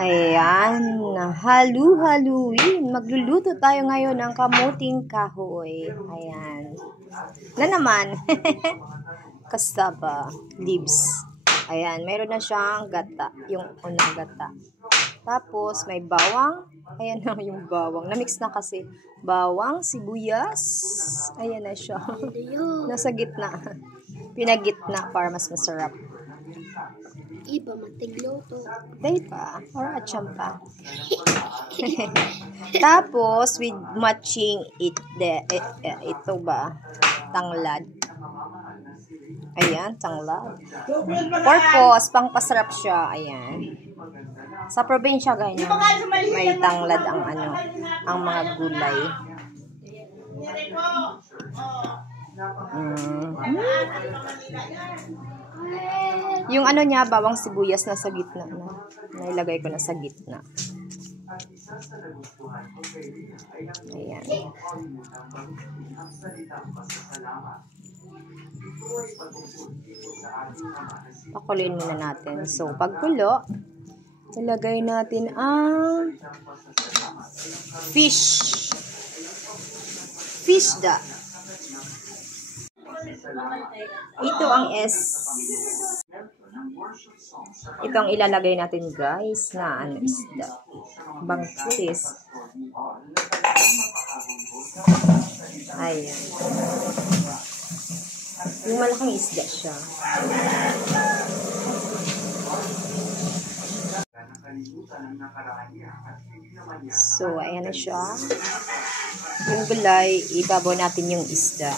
Ayan, halu-haluin. Magluluto tayo ngayon ng kamuting kahoy. Ayan. Na naman. Cassava leaves. Ayan, mayroon na siyang gata. Yung unang gata. Tapos, may bawang. Ayan na yung bawang. Namix na kasi. Bawang, sibuyas. Ayan na siya. Nasa gitna. Pinagitna para mas masarap. Iba matigluto. Diba? Or atsampa. Tapos, with matching ito ba? Tanglad. Ayan, tanglad. Purpose, pangpasarap siya. Ayan. Sa probinsya, ganyan. May tanglad ang mga gulay. Yung niya, bawang sibuyas na sa gitna na. Nailagay ko na sa gitna. Ayan. Pakuloyin muna natin. So, pagkulo, ilagay natin ang fish da. Ito ang ito ang ilalagay natin, guys, na isda. Bangkis. Ayan. Yung malaking isda siya. So, ayan na siya. Yung gulay, ibabaw natin yung isda.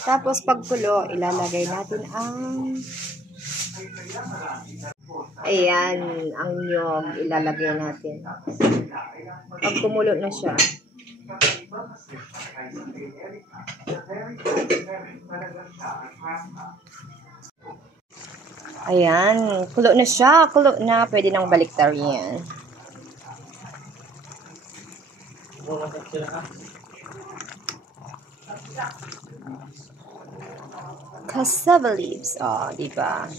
Tapos, pagkulo, ilalagay natin ayan, ang nyog, ilalagay natin. Pag kumulo na siya, ayan, kulo na siya, kulo na, pwede nang baliktarin yan. Cassava leaves, diba?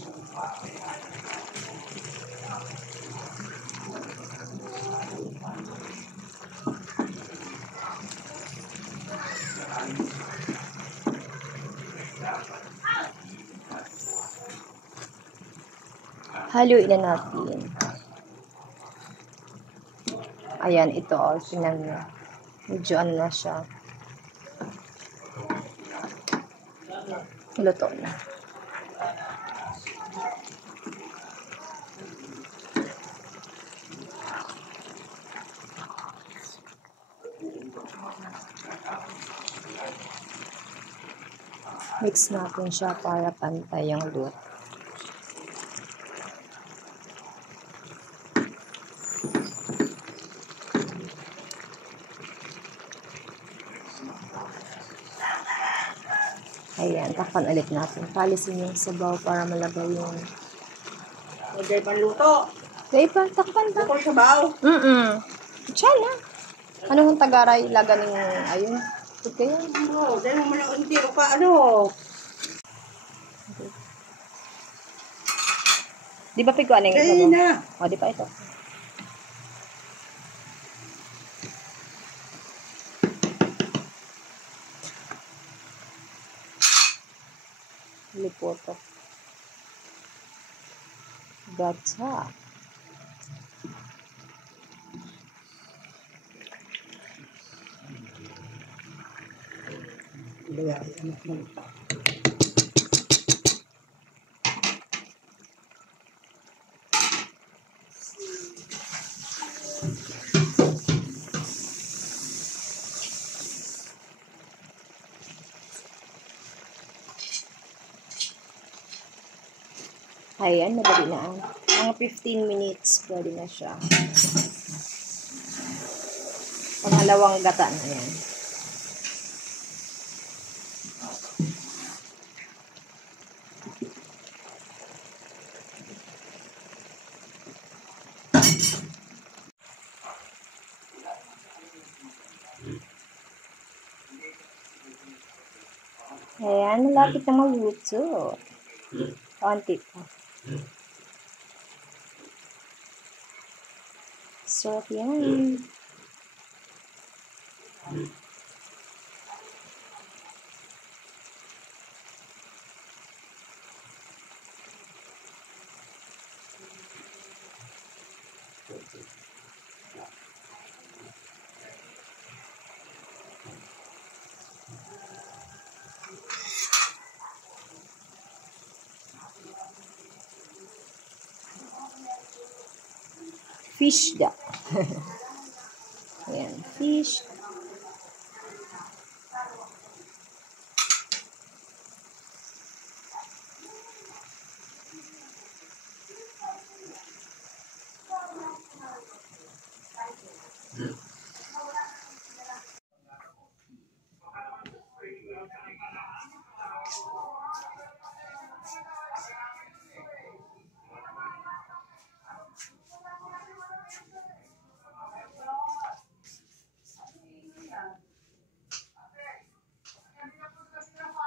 Haluin na natin. Ayan, ito, tingnan nyo. Medyo na siya. Luto na. Mix natin siya para pantay yung luto. Ayan, takpan ulit natin. Palisin yung sabaw para malagay yung... Lagay pang luto. Lagay pa, takpan pa. Luto sabaw. Diyan na. Anong tagaray laga ng ayun? Ito yan. Oo, dahil mo na unti o ka Di ba piguan yung ito? Na. O, di pa ito. Lipoto. Gata. Ayan, madali na. Mga 15 minutes, pwede na siya. Pangalawang gata na yan. Ayan, malapit na magluto. Konti pa. Sarap yan. Fish duck. Ayan, fish.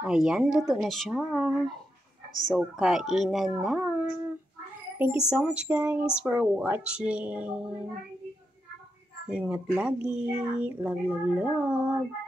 Ayan, luto na siya. So, kainan na. Thank you so much guys for watching. Ingat lagi. Love, love, love.